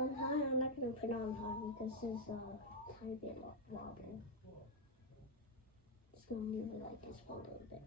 On high, I'm not going to put it on high because there's a tiny bit wobbling. Just going to leave it like this for a little bit.